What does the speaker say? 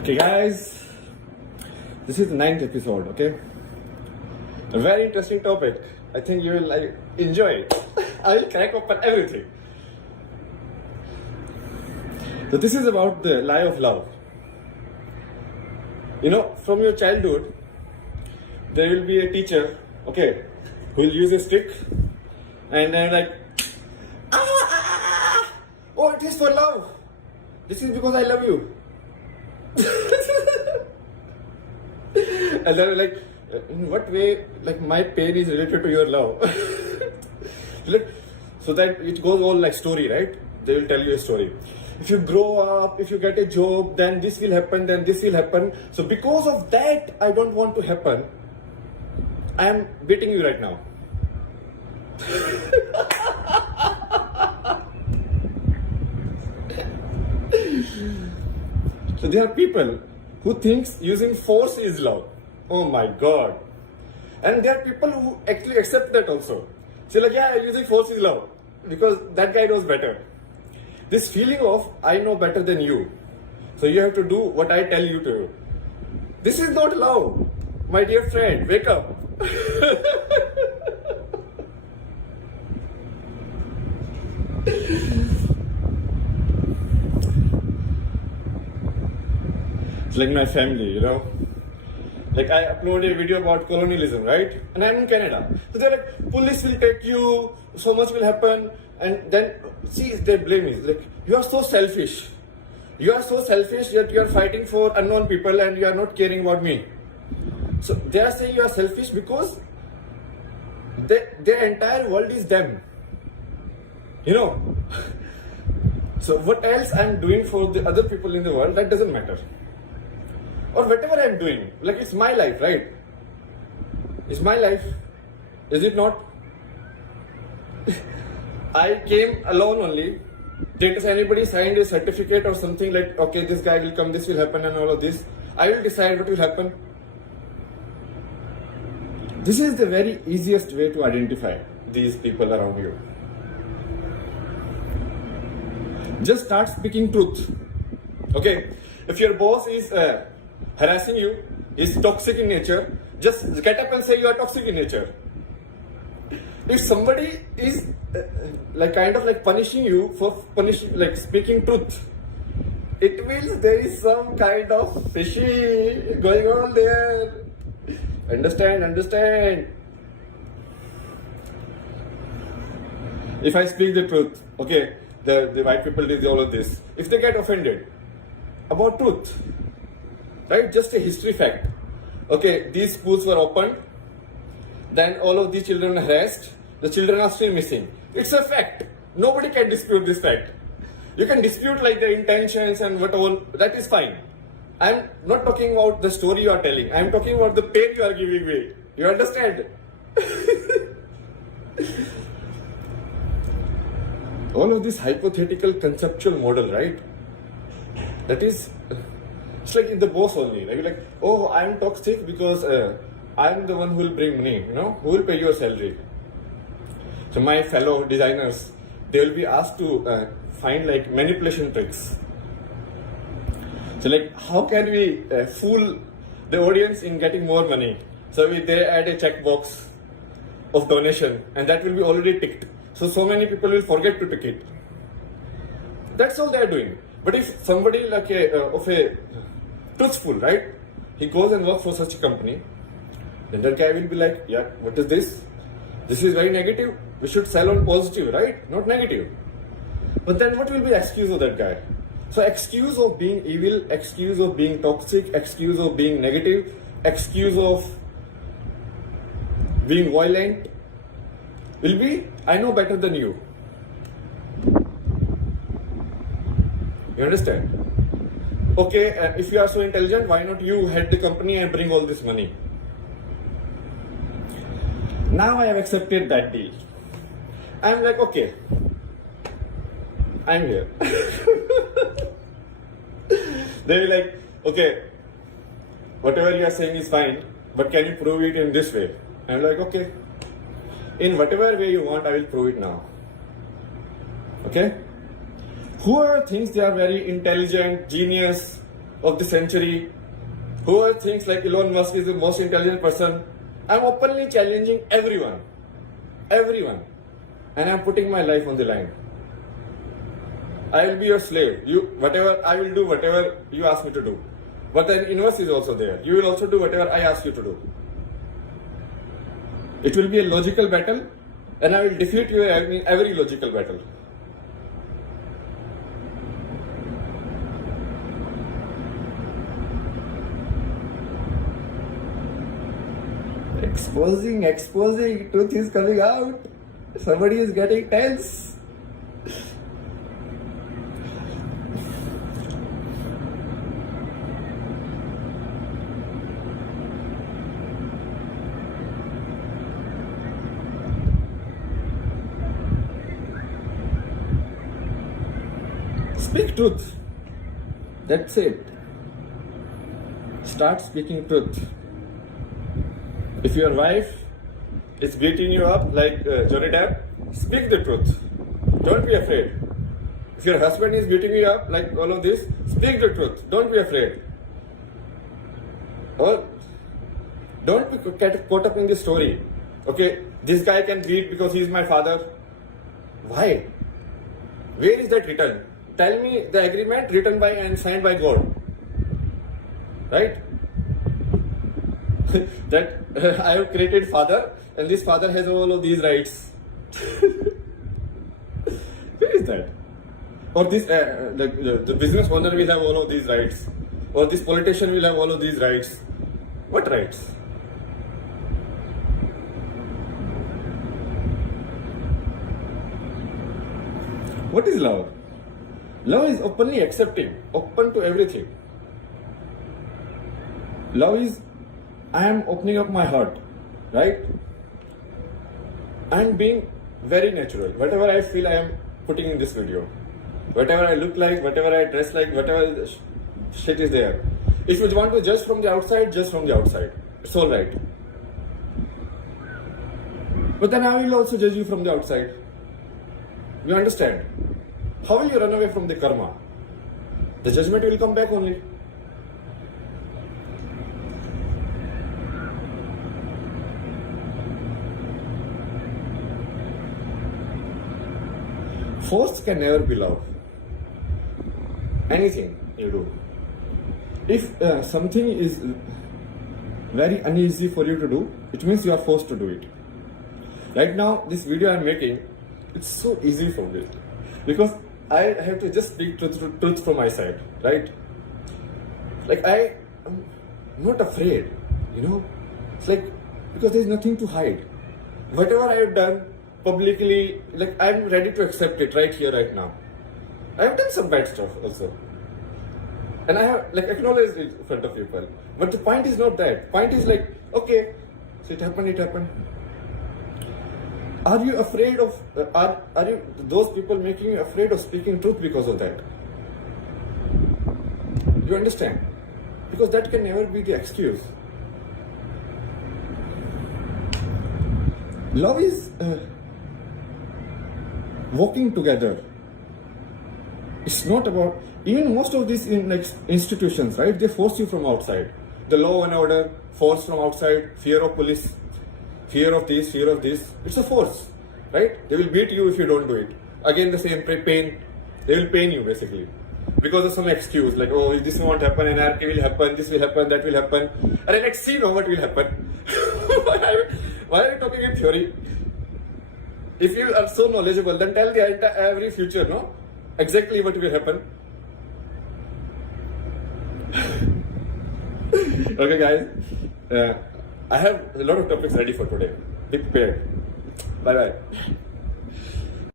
Okay, guys, this is the 9th episode. Okay, a very interesting topic. I think you will enjoy it. I will crack open everything. So this is about the lie of love. You know, from your childhood, there will be a teacher, okay, who will use a stick, and then oh, it is for love. This is because I love you. And then in what way, my pain is related to your love? So that it goes all like story, right? They will tell you a story. If you grow up, if you get a job, then this will happen, then this will happen. So because of that, I don't want to happen. I am beating you right now. So there are people who thinks using force is love. Oh my God. And there are people who actually accept that also. Say yeah, using force is love because that guy knows better. This feeling of I know better than you, so you have to do what I tell you to do. This is not love. My dear friend, wake up. It's like my family, you know. I upload a video about colonialism, right? And I'm in Canada. So they're like, police will take you, so much will happen. And then, see, they blame me. You are so selfish. You are so selfish yet you are fighting for unknown people and you are not caring about me. So they are saying you are selfish because their entire world is them. You know? So what else I'm doing for the other people in the world, that doesn't matter. Or whatever I'm doing, it's my life, right? It's my life. Is it not? I came alone only. Did anybody signed a certificate or something okay, this guy will come, this will happen and all of this? I will decide what will happen. This is the very easiest way to identify these people around you. Just start speaking truth. Okay? If your boss is harassing you, is toxic in nature, just get up and say you are toxic in nature. If somebody is punishing you for speaking truth, it means there is some kind of fishy going on there. Understand. If I speak the truth, okay, the white people did all of this. If they get offended about truth, right? Just a history fact. Okay, these schools were opened, then all of these children are harassed, the children are still missing. It's a fact. Nobody can dispute this fact. You can dispute the intentions and what all, that is fine. I'm not talking about the story you are telling. I'm talking about the pain you are giving me. You understand? All of this hypothetical conceptual model, right? That is, it's like in the boss only. Oh, I'm toxic because I'm the one who will bring money, who will pay your salary. So my fellow designers, they will be asked to find manipulation tricks. So how can we fool the audience in getting more money? So they add a checkbox of donation and that will be already ticked. So many people will forget to tick it. That's all they are doing. But if somebody of a truthful, right? He goes and works for such a company, then that guy will be yeah, what is this? This is very negative. We should sell on positive, right? Not negative. But then what will be the excuse of that guy? So excuse of being evil, excuse of being toxic, excuse of being negative, excuse of being violent will be, I know better than you. You understand? Okay, if you are so intelligent, why not you head the company and bring all this money? Now I have accepted that deal. I'm okay, I'm here. They'll be okay, whatever you are saying is fine, but can you prove it in this way? I'm okay, in whatever way you want, I will prove it now. Okay? Whoever thinks they are very intelligent, genius, of the century, whoever thinks like Elon Musk is the most intelligent person, I'm openly challenging everyone. Everyone. And I'm putting my life on the line. I will be your slave. I will do whatever you ask me to do. But then inverse is also there. You will also do whatever I ask you to do. It will be a logical battle, and I will defeat you in every logical battle. Exposing, truth is coming out. Somebody is getting tense. Speak truth. That's it. Start speaking truth. If your wife is beating you up like Johnny Depp, speak the truth. Don't be afraid. If your husband is beating you up like all of this, speak the truth. Don't be afraid. Or don't be caught up in the story. Okay, this guy can beat because he is my father. Why? Where is that written? Tell me the agreement written by and signed by God. Right? That I have created father and this father has all of these rights. Where is that? Or this the business owner will have all of these rights. Or this politician will have all of these rights. What rights? What is love? Love is openly accepting, open to everything. Love is I am opening up my heart, right? I am being very natural. Whatever I feel, I am putting in this video. Whatever I look like, whatever I dress like, whatever shit is there. If you want to judge from the outside, just from the outside. It's alright. But then I will also judge you from the outside. You understand? How will you run away from the karma? The judgment will come back only. Force can never be love. Anything you do. If something is very uneasy for you to do, it means you are forced to do it. Right now, this video I am making, it's so easy for me. Because I have to just speak truth from my side, right? Like I am not afraid, you know? It's like, because there is nothing to hide. Whatever I have done, publicly, like I'm ready to accept it right here, right now. I have done some bad stuff also. And I have like acknowledged it in front of people. But the point is not that. Point is like, okay, so it happened. Are you afraid of, are you, those people making you afraid of speaking truth because of that? You understand? Because that can never be the excuse. Love is walking together. It's not about, even most of these institutions, right? They force you from outside. The law and order, force from outside, fear of police, fear of this. It's a force, right? They will beat you if you don't do it. Again, the same pain. They will pain you basically because of some excuse like, oh, this won't happen, anarchy will happen, this will happen, that will happen. And then let's see now what will happen. Why are you talking in theory? If you are so knowledgeable, then tell the every future, no? Exactly what will happen. Okay, guys. I have a lot of topics ready for today. Be prepared. Bye bye.